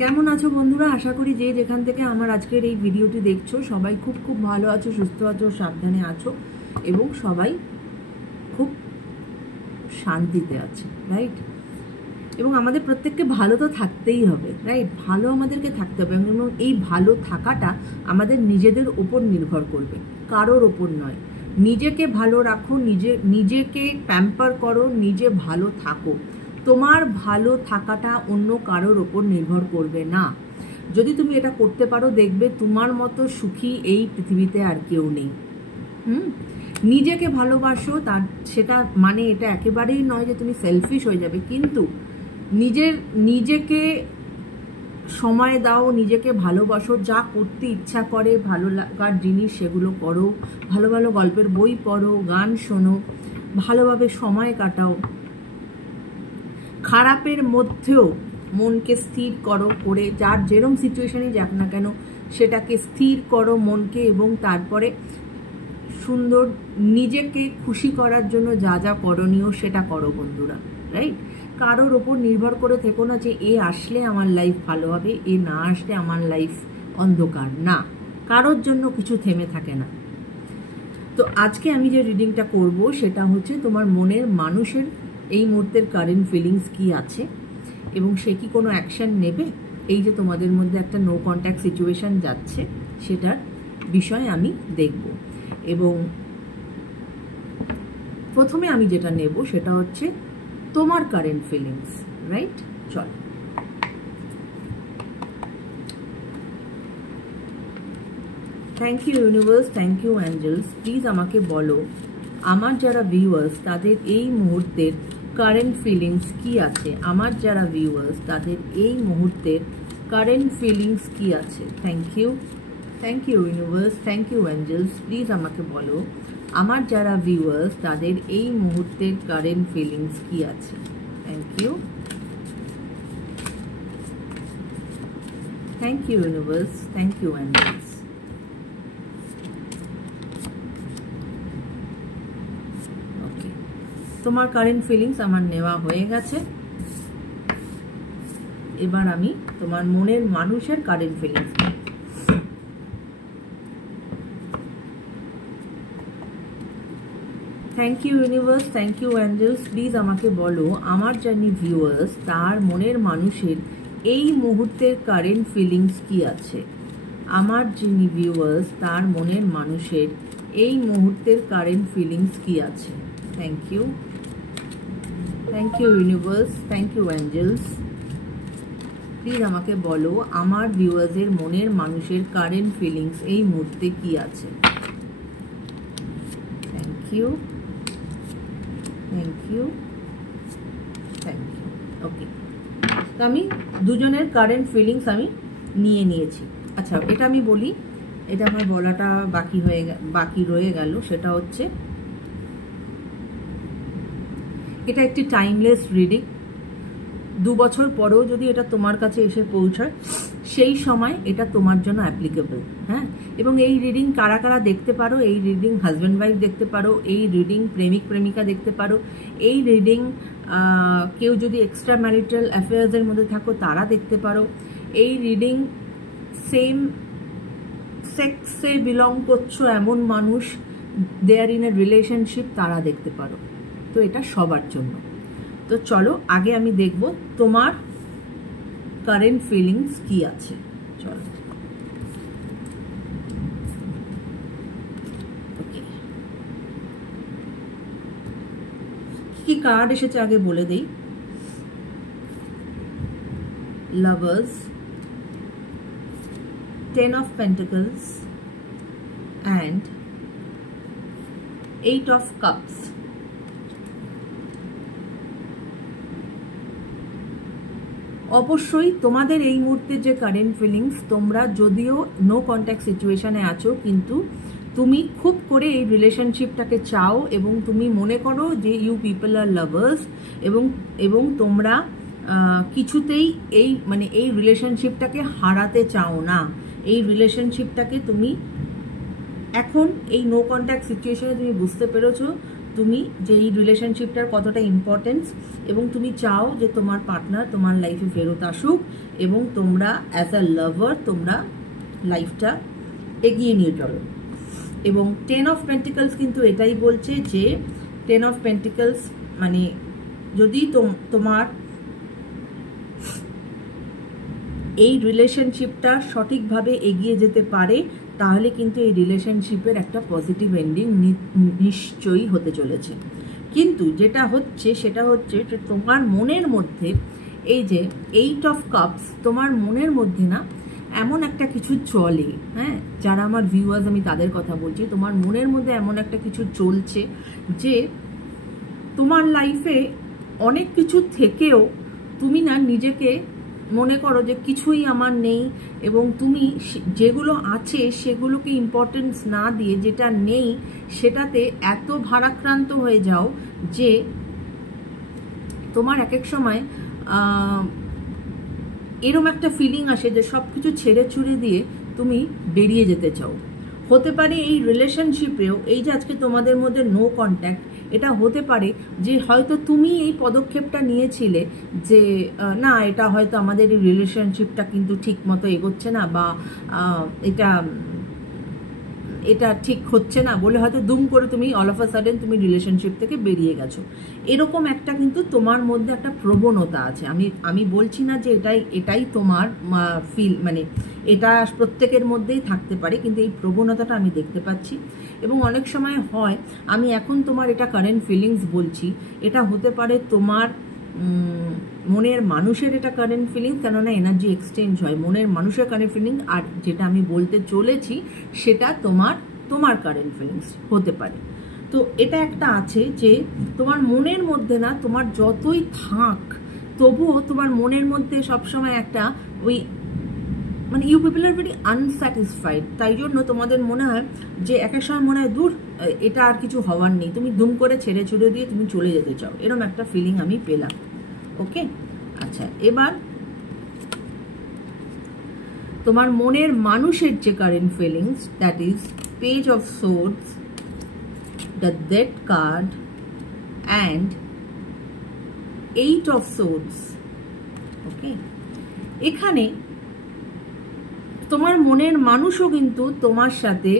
কেমন আছো বন্ধুরা? আশা করি যে যেখান থেকে আমার আজকের এই ভিডিওটি দেখছো সবাই খুব খুব ভালো আছো, সুস্থ আছো, সাবধানে আছো এবং সবাই খুব শান্তিতে আছে, রাইট? এবং আমাদের প্রত্যেককে ভালো তো থাকতেই হবে, রাইট? ভালো আমাদেরকে থাকতে হবে এবং এই ভালো থাকাটা আমাদের নিজেদের উপর নির্ভর করবে, কারোর ওপর নয়। নিজেকে ভালো রাখো, নিজেকে প্যাম্পার করো, নিজে ভালো থাকো। তোমার ভালো থাকাটা অন্য কারোর ওপর নির্ভর করবে না। যদি তুমি এটা করতে পারো, দেখবে তোমার মতো সুখী এই পৃথিবীতে আর কেউ নেই। নিজেকে ভালোবাসো, তার সেটা মানে এটা একেবারেই নয় যে তুমি সেলফিশ হয়ে যাবে, কিন্তু নিজেকে সময় দাও, নিজেকে ভালোবাসো, যা করতে ইচ্ছা করে, ভালো লাগার জিনিস সেগুলো করো, ভালো ভালো গল্পের বই পড়ো, গান শোনো, ভালোভাবে সময় কাটাও। খারাপের মধ্যেও মনকে স্থির করো, করে যার যেরম সিচুয়েশনে যাক না কেন সেটাকে স্থির করো মনকে, এবং তারপরে সুন্দর নিজেকে খুশি করার জন্য যা যা করণীয় সেটা করো বন্ধুরা, রাইট? কারোর ওপর নির্ভর করে থেকো না যে এ আসলে আমার লাইফ ভালো হবে, এ না আসলে আমার লাইফ অন্ধকার। না, কারোর জন্য কিছু থেমে থাকে না। তো আজকে আমি যে রিডিংটা করব সেটা হচ্ছে তোমার মনের মানুষের এই মুহূর্তের কারেন্ট ফিলিংস কি আছে এবং সে কি কোনো অ্যাকশন নেবে। এই যে তোমাদের মধ্যে একটা নো কন্ট্যাক্ট সিচুয়েশন যাচ্ছে সেটার বিষয়ে আমি দেখব। এবং প্রথমে আমি যেটা নেব সেটা হচ্ছে তোমার কারেন্ট ফিলিংস, রাইট? চল, thank you universe, thank you angels. Please আমাকে বলো আমার যারা ভিউয়ার্স তাদের এই মুহূর্তের কারেন্ট ফিলিংস কি আছে। আমার যারা ভিউয়ার্স তাদের এই মুহূর্তের কারেন্ট ফিলিংস কি আছে। Thank you universe, thank you angels. Please আমাকে বলো আমার যারা ভিউয়ার্স তাদের এই মুহূর্তের কারেন্ট ফিলিংস কি আছে। Thank you universe, thank you angels. Okay, তোমার কারেন্ট ফিলিংস আমার নেওয়া হয়ে গেছে। এবার আমি তোমার মনের মানুষের current feelings. Thank you universe, thank you angels. Please আমাকে বলো আমার যিনি ভিউয়ার্স তার মনের মানুষের এই মুহূর্তের কারেন্ট ফিলিংস কি আছে। আমার যিনি ভিউয়ার্স তার মনের মানুষের এই মুহূর্তের কারেন্ট ফিলিংস কি আছে। Thank you universe, thank you angels. Please আমাকে বলো আমার ভিউয়ার্সের মনের মানুষের কারেন্ট ফিলিংস এই মুহূর্তে কি আছে। Thank you. ওকে, তো আমি দুজনের কারেন্ট ফিলিংস আমি নিয়ে নিয়েছি। আচ্ছা, এটা আমি বলি, এটা আমার বলাটা বাকি রয়ে গেল। সেটা হচ্ছে এটা একটি টাইমলেস রিডিং। 2 বছর পরেও যদি এটা তোমার কাছে এসে পৌঁছায় সেই সময় এটা তোমার জন্য অ্যাপ্লিকেবল। হ্যাঁ, এবং এই রিডিং কারা কারা দেখতে পারো, এই রিডিং হাজব্যান্ড ওয়াইফ দেখতে পারো, এই রিডিং প্রেমিক প্রেমিকা দেখতে পারো, এই রিডিং কেউ যদি এক্সট্রা ম্যারিটাল অ্যাফেয়ার্সের মধ্যে থাকো তারা দেখতে পারো, এই রিডিং সেম সেক্সে বিলং করছো এমন মানুষ, দে আর ইন এ রিলেশনশিপ, তারা দেখতে পারো। তো এটা সবার জন্য। তো চলো আগে আমি দেখব তোমার কারেন্ট ফিলিংস কি আছে। চলো, কি কার্ড এসেছে আগে বলে দেই। Lovers, 10 of Pentacles and 8 of Cups। অবশ্যই তোমাদের এই মুহূর্তে যে কারেন্ট ফিলিংস, তোমরা যদিও নো কন্ট্যাক্ট সিচুয়েশনে আছো কিন্তু তুমি খুব করে এই রিলেশনশিপটাকে চাও এবং তুমি মনে করো যে ইউ পিপল আর লাভার্স, এবং তোমরা কিছুতেই এই রিলেশনশিপটাকে হারাতে চাও না। এই রিলেশনশিপটাকে তুমি এখন এই নো কন্ট্যাক্ট সিচুয়েশনে তুমি বুঝতে পেরেছো তুমি যে এই রিলেশনশিপটার কতটা ইম্পর্টেন্স, এবং তুমি চাও যে তোমার পার্টনার তোমার লাইফে ফেরত আসুক এবং তোমরা অ্যাজ আ লাভার তোমরা লাইফটা এগিয়ে নিয়ে চলো। এবং 10 অফ পেন্টিকলস কিন্তু এটাই বলছে যে 10 অফ পেন্টিকলস মানে যদি তোমার এই রিলেশনশিপটা সঠিকভাবে এগিয়ে যেতে পারে, তাহলে কিন্তু এই রিলেশনশিপের একটা পজিটিভ এন্ডিং নিশ্চয়ই হতে চলেছে। কিন্তু যেটা হচ্ছে সেটা হচ্ছে যে তোমার মনের মধ্যে এই যে 8 অফ কাপস, তোমার মনের মধ্যে না এমন একটা কিছু চলে, হ্যাঁ, যারা আমার ভিউয়ার্স আমি তাদের কথা বলছি, তোমার মনের মধ্যে এমন একটা কিছু চলছে যে তোমার লাইফে অনেক কিছু থেকেও তুমি না নিজেকে মনে করো যে কিছুই আমার নেই, এবং তুমি যেগুলো আছে সেগুলোকে ইম্পর্টেন্স না দিয়ে যেটা নেই সেটাতে এত ভারাক্রান্ত হয়ে যাও যে তোমার এক এক সময় এরম একটা ফিলিং আসে যে সব কিছু ছেড়ে ছুড়ে দিয়ে তুমি বেরিয়ে যেতে চাও। হতে পারে এই রিলেশনশিপেও এই যে আজকে তোমাদের মধ্যে নো কন্ট্যাক্ট, এটা হতে পারে যে হয়তো তুমি এই পদক্ষেপটা নিয়েছিলে যে না এটা হয়তো আমাদের এই রিলেশনশিপটা কিন্তু ঠিক মতো এগোচ্ছে না, বা এটা ঠিক হচ্ছে না বলে হয়তো দুম করে তুমি অল অফ আ সাডেন তুমি রিলেশনশিপ থেকে বেরিয়ে গেছো। এরকম একটা কিন্তু তোমার মধ্যে একটা প্রবণতা আছে। আমি বলছি না যে এটাই তোমার ফিল, মানে এটা প্রত্যেকের মধ্যেই থাকতে পারে, কিন্তু এই প্রবণতাটা আমি দেখতে পাচ্ছি। এবং অনেক সময় হয়, আমি এখন তোমার এটা কারেন্ট ফিলিংস বলছি, এটা হতে পারে তোমার মনের মানুষের এটা কারেন্ট ফিলিং, কেননা এনার্জি এক্সচেঞ্জ হয়, মনের মানুষের কারেন্ট ফিলিং আর যেটা আমি বলতে চলেছি সেটা তোমার কারেন্ট ফিলিংস হতে পারে। তো এটা একটা আছে যে তোমার মনের মধ্যে না তোমার যতই থাক তবুও তোমার মনের মধ্যে সবসময় একটা ওই মানে you people are very unsatisfied, তাই জন্য তোমাদের মনে হয় যে এক এক সময় মনে হয় দূর এটা আর কিছু হওয়ার নেই, তুমি দুম করে ছেড়ে ছুড়ে দিয়ে তুমি চলে যেতে চাও, এরকম একটা ফিলিং আমি পেলাম। ওকে, আচ্ছা, এবার তোমার মনের মানুষের যে current feelings, that is page of swords, the death card and 8 of swords. Okay, এখানে তোমার মনের মানুষও কিন্তু তোমার সাথে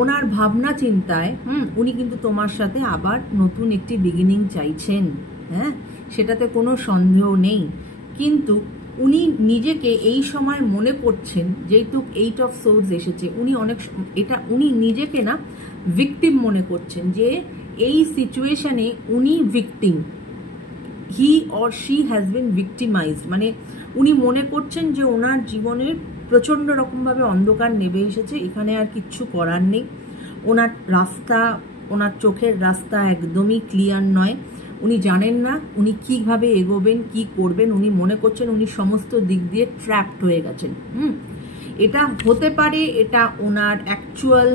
ওনার ভাবনা চিন্তায় উনি কিন্তু তোমার সাথে আবার নতুন একটি বিগিনিং চাইছেন, হ্যাঁ, সেটাতে কোনো সন্দেহ নেই। কিন্তু উনি নিজেকে এই সময় মনে করছেন, যেহেতু 8 অফ সোর্ডস এসেছে, উনি নিজেকে না ভিকটিম মনে করছেন, যে এই সিচুয়েশনে উনি victim, he or she has been victimised, মানে উনি মনে করছেন যে ওনার জীবনের প্রচণ্ড রকমভাবে অন্ধকার নেমে এসেছে, এখানে আর কিচ্ছু করার নেই, ওনার চোখের রাস্তা একদমই ক্লিয়ার নয়, উনি জানেন না উনি কিভাবে এগোবেন, কি করবেন, উনি মনে করছেন উনি সমস্ত দিক দিয়ে ট্র্যাপড হয়ে গেছেন। এটা হতে পারে এটা ওনার অ্যাকচুয়াল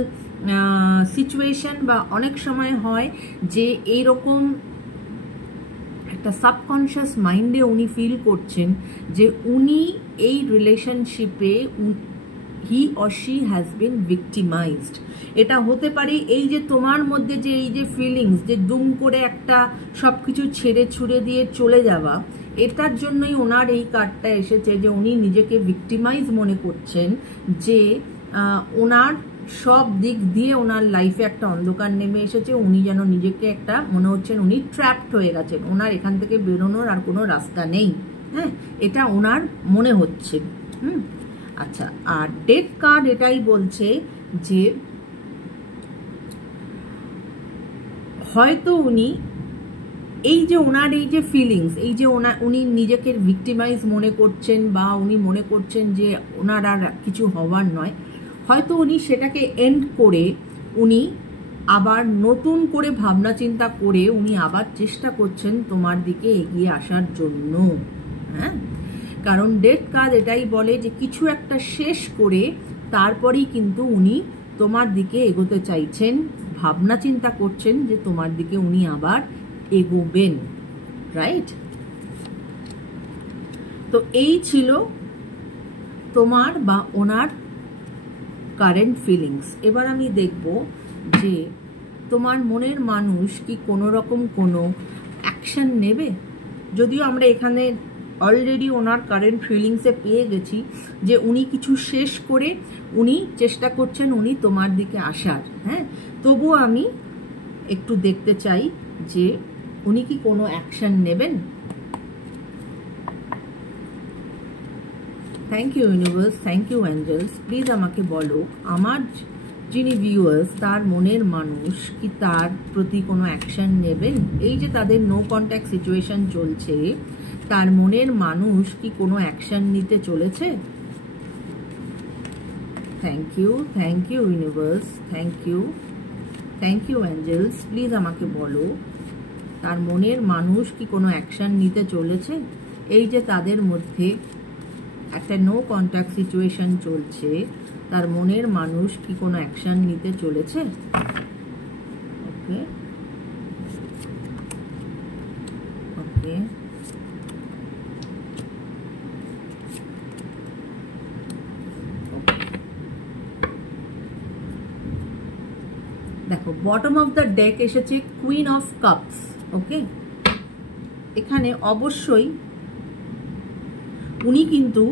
সিচুয়েশন, বা অনেক সময় হয় যে এইরকম একটা সাবকনশিয়াস মাইন্ডে উনি ফিল করছেন যে উনি এই রিলেশনশিপে he or she has been victimised. এটা হতে পারে এই যে তোমার মধ্যে যে এই যে ফিলিংস, যে দুম করে একটা সব কিছু ছেড়ে ছুড়ে দিয়ে চলে যাওয়া, এটার জন্যই ওনার এই কার্ডটা এসেছে যে উনি নিজেকে ভিকটিমাইজ মনে করছেন, যে ওনার সব দিক দিয়ে ওনার লাইফে একটা অন্ধকার নেমে এসেছে, উনি যেন নিজেকে একটা মনে হচ্ছেন উনি ট্র্যাপড হয়ে গেছেন, ওনার এখান থেকে বেরোনোর আর কোনো রাস্তা নেই, হ্যাঁ, এটা ওনার মনে হচ্ছে। আচ্ছা, আর ডেথ কার্ড এটাই বলছে যে হয়তো উনি এই যে ওনার এই যে ফিলিংস, এই যে উনি নিজেকে ভিকটিমাইজ মনে করছেন, বা উনি মনে করছেন যে ওনার আর কিছু হওয়ার নয়, হয়তো উনি সেটাকে এন্ড করে উনি আবার নতুন করে ভাবনা চিন্তা করে উনি আবার চেষ্টা করছেন তোমার দিকে এগিয়ে আসার জন্য, হ্যাঁ, কারণ ডেথ কার্ড এটাই বলে যে কিছু একটা শেষ করে তারপরেই কিন্তু উনি তোমার দিকে এগোতে চাইছেন, ভাবনা চিন্তা করছেন যে তোমার দিকে উনি আবার এগোবেন, রাইট? তো এই ছিল তোমার বা ওনার কারেন্ট ফিলিংস। এবার আমি দেখব যে তোমার মনের মানুষ কি কোনো রকম কোনো অ্যাকশন নেবে? যদিও আমরা এখানে অলরেডি ওনার কারেন্ট ফিলিংসে পেয়ে গেছি যে উনি কিছু শেষ করে উনি চেষ্টা করছেন উনি তোমার দিকে আসার। হ্যাঁ, তবুও আমি একটু দেখতে চাই যে উনি কি কোনো অ্যাকশন নেবেন। Thank you universe, thank you angels. Please আমাকে বলো আমার যিনি ভিউয়ার্স তার মনের মানুষ কি তার প্রতি কোনো অ্যাকশন নেবেন? এই যে তাদের নো কন্ট্যাক্ট সিচুয়েশন চলছে, তার মনের মানুষ কি কোনো অ্যাকশন নিতে চলেছে? Thank you universe, thank you angels. Please আমাকে বলো তার মনের মানুষ কি কোনো অ্যাকশন নিতে চলেছে? এই যে তাদের মধ্যে একটা নো কন্ট্যাক্ট সিচুয়েশন চলছে, তার মনের মানুষ কি কোনো অ্যাকশন নিতে চলেছে? ওকে ওকে, দেখো বটম অফ দ্য ডেক এসেছে কুইন অফ কাপস। ওকে, এখানে অবশ্যই উনি কিন্তু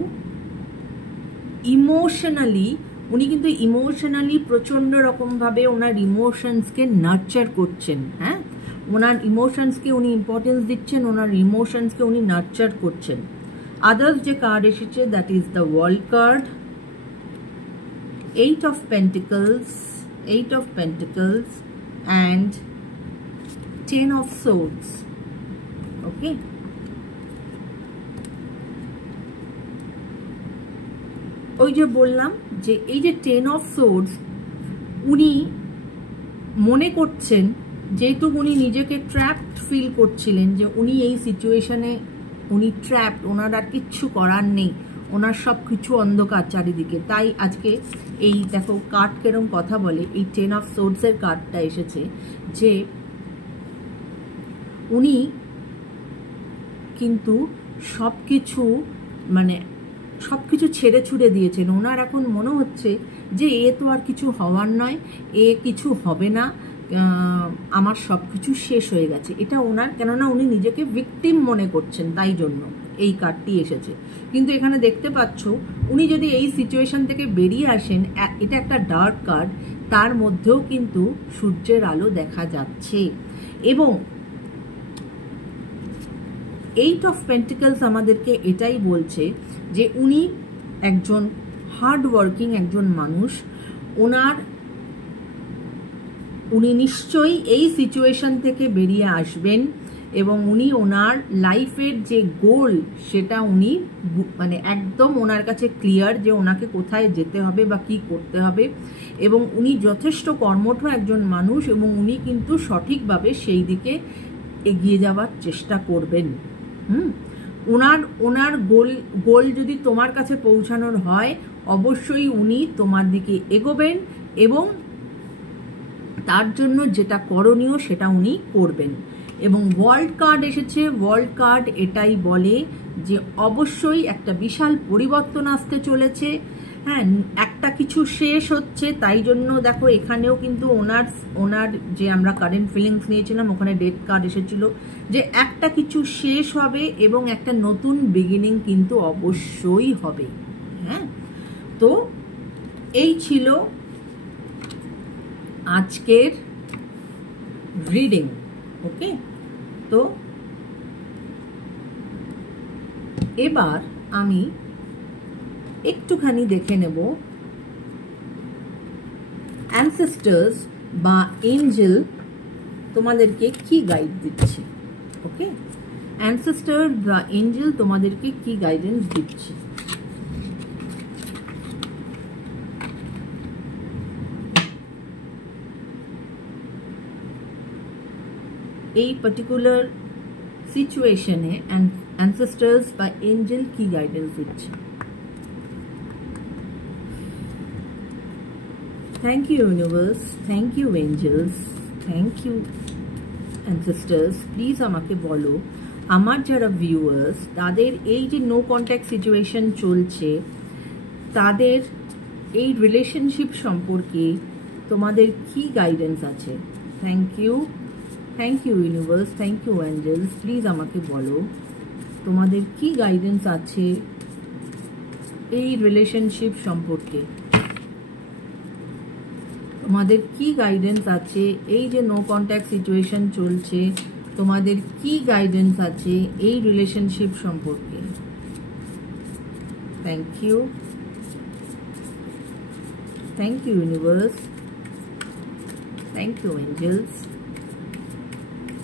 ইমোশনালি প্রচন্ড রকম ভাবে ওনার ইমোশনসকে নার্চার করছেন। হ্যাঁ, ওনার ইমোশনসকে উনি ইম্পর্টেন্স দিচ্ছেন, ওনার ইমোশনসকে উনি নার্চার করছেন। আদার্স যে কার্ড এসেছে that is the world card, eight of pentacles and 10 of swords। ওকে, ওই যে বললাম যে এই যে 10 of swords উনি মনে করছেন, যেহেতু উনি নিজেকে ট্র্যাপড ফিল করছিলেন যে উনি এই সিচুয়েশনে উনি ট্র্যাপড, ওনার আর কিচ্ছু করার নেই, ওনার সব কিছু অন্ধকার চারিদিকে। তাই আজকে এই দেখো কার্ড কেরম কথা বলে, এই 10 of swords এর কার্ডটা এসেছে যে উনি কিন্তু সবকিছু ছেড়ে ছুড়ে দিয়েছেন। ওনার এখন মনে হচ্ছে যে এ তো আর কিছু হওয়ার নয়, এ কিছু হবে না, আমার সব কিছু শেষ হয়ে গেছে। এটা ওনার, কেননা উনি নিজেকে ভিকটিম মনে করছেন, তাই জন্য এই কার্ডটি এসেছে। কিন্তু এখানে দেখতে পাচ্ছ উনি যদি এই সিচুয়েশন থেকে বেরিয়ে আসেন, এটা একটা ডার্ক কার্ড, তার মধ্যেও কিন্তু সূর্যের আলো দেখা যাচ্ছে। এবং 8 of Pentacles আমাদেরকে এটাই বলছে যে উনি একজন হার্ড ওয়ার্কিং একজন মানুষ। উনি নিশ্চয়ই এই সিচুয়েশন থেকে বেরিয়ে আসবেন এবং উনি ওনার লাইফের যে গোল সেটা উনি একদম ওনার কাছে ক্লিয়ার যে ওনাকে কোথায় যেতে হবে বা কি করতে হবে। এবং উনি যথেষ্ট কর্মঠ একজন মানুষ এবং উনি কিন্তু সঠিকভাবে সেই দিকে এগিয়ে যাওয়ার চেষ্টা করবেন। ওনার গোল যদি তোমার কাছে পৌঁছানোর হয়, অবশ্যই উনি তোমার দিকে এগোবেন এবং তার জন্য যেটা করণীয় সেটা উনি করবেন। এবং ওয়ার্ল্ড কার্ড এসেছে, ওয়ার্ল্ড কার্ড এটাই বলে যে অবশ্যই একটা বিশাল পরিবর্তন আসতে চলেছে। হ্যাঁ, একটা কিছু শেষ হচ্ছে, তাই জন্য দেখো এখানেও কিন্তু ওনার যে আমরা কারেন্ট ফিলিংস নিয়েছিলাম ওখানে ডেথ কার্ড এসেছিল যে একটা কিছু শেষ হবে এবং একটা নতুন বিগিনিং কিন্তু অবশ্যই হবে। হ্যাঁ, তো এই ছিল আজকের রিডিং। ওকে, তো এবার আমি একটুখানি দেখে নেব অ্যানসেস্টার্স বা এঞ্জেল তোমাদেরকে কি গাইড দিচ্ছে। ওকে, অ্যানসেস্টার বা এঞ্জেল তোমাদেরকে কি গাইডেন্স দিচ্ছে। এই পার্টিকুলার সিচুয়েশনে অ্যানসেস্টার্স বা এঞ্জেল কি গাইডেন্স দিচ্ছে। Thank you universe, thank you angels, thank you ancestors. Please আমাকে বলো আমার যারা ভিউয়ার্স তাদের এই যে নো কন্ট্যাক্ট সিচুয়েশন চলছে, তাদের এই রিলেশনশিপ সম্পর্কে তোমাদের কি গাইডেন্স আছে। Thank you universe, thank you angels. Please আমাকে বলো তোমাদের কি গাইডেন্স আছে এই রিলেশনশিপ সম্পর্কে। তোমাদের কি গাইডেন্স আছে এই যে নো কন্ট্যাক্ট সিচুয়েশন চলছে, তোমাদের কি গাইডেন্স আছে এই রিলেশনশিপ সম্পর্কে। Thank you universe, thank you angels,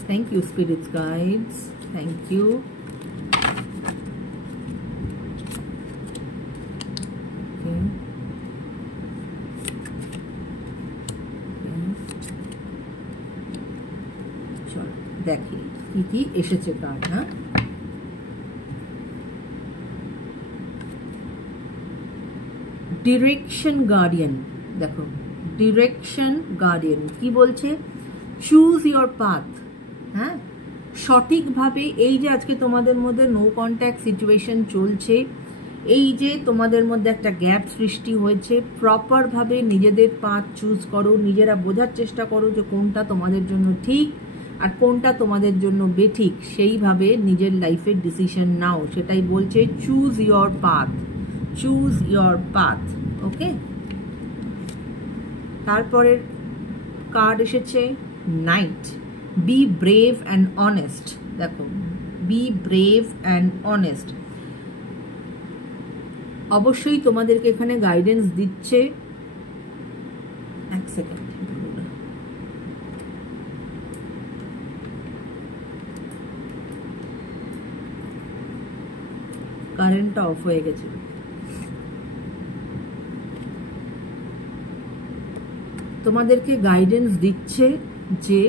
thank you spirits guides, thank you. চলো দেখি কি কি এসেছে কার্ড। হ্যাঁ, ডিরেকশন গার্ডিয়ান। দেখো ডিরেকশন গার্ডিয়ান কি বলছে, চুজ ইয়োর পাথ। হ্যাঁ, সঠিকভাবে এই যে আজকে তোমাদের মধ্যে নো কন্ট্যাক্ট সিচুয়েশন চলছে, এই যে তোমাদের মধ্যে একটা গ্যাপ সৃষ্টি হয়েছে, প্রপারভাবে নিজেদের পাথ চুজ করো, নিজেরা বোঝার চেষ্টা করো যে কোনটা তোমাদের জন্য ঠিক আর কোনটা তোমাদের জন্য বেঠিক, সেইভাবে নিজের লাইফের ডিসিশন নাও। সেটাই বলছে choose your path, choose your path. Okay, তারপরের কার্ড এসেছে knight. Be brave and honest. দেখো বি ব্রেভ অ্যান্ড অনেস্ট, অবশ্যই তোমাদেরকে এখানে গাইডেন্স দিচ্ছে। এক সেকেন্ড, কারেন্টটা অফ হয়ে গেছে। তোমাদেরকে গাইডেন্স দিচ্ছে যে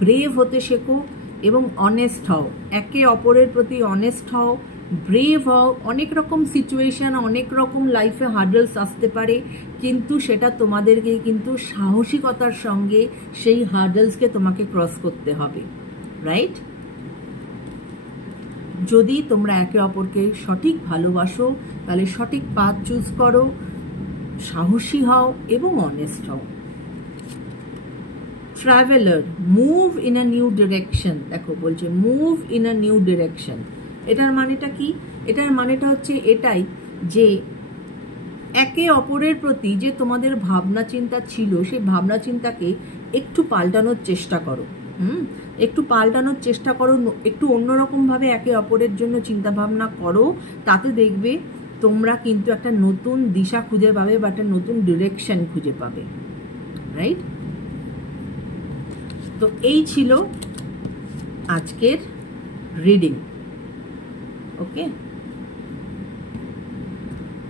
ব্রেভ হতে শেখো এবং অনেস্ট হও, একে অপরের প্রতি অনেস্ট হও, ব্রেভ হও। অনেক রকম সিচুয়েশন, অনেক রকম লাইফে হার্ডলস আসতে পারে, কিন্তু সেটা তোমাদেরকে কিন্তু সাহসিকতার সঙ্গে সেই হার্ডলসকে তোমাকে ক্রস করতে হবে, রাইট? যদি তোমরা একে অপরকে সঠিক ভালোবাসো তাহলে সঠিক পাথ চুজ করো, সাহসী হও এবং অনেস্ট হও। Traveller, move in a new direction. দেখো বলছে move in a new direction. এটার মানেটা কি? এটার মানেটা হচ্ছে এটাই যে একে অপরের প্রতি যে তোমাদের ভাবনা চিন্তা ছিল, সেই ভাবনা চিন্তাকে একটু পাল্টানোর চেষ্টা করো। একটু পাল্টানোর চেষ্টা করো, একটু অন্যরকমভাবে একে অপরের জন্য চিন্তা ভাবনা করো। তাতে দেখবে তোমরা কিন্তু একটা নতুন দিশা খুঁজে পাবে বা একটা নতুন ডিরেকশন খুঁজে পাবে, রাইট? তো এই ছিল আজকের রিডিং। ওকে,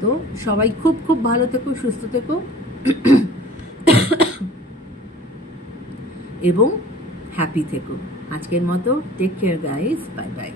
তো সবাই খুব খুব ভালো থেকো, সুস্থ থেকো এবং হ্যাপি থেকো। আজকের মতো take care guys, bye by.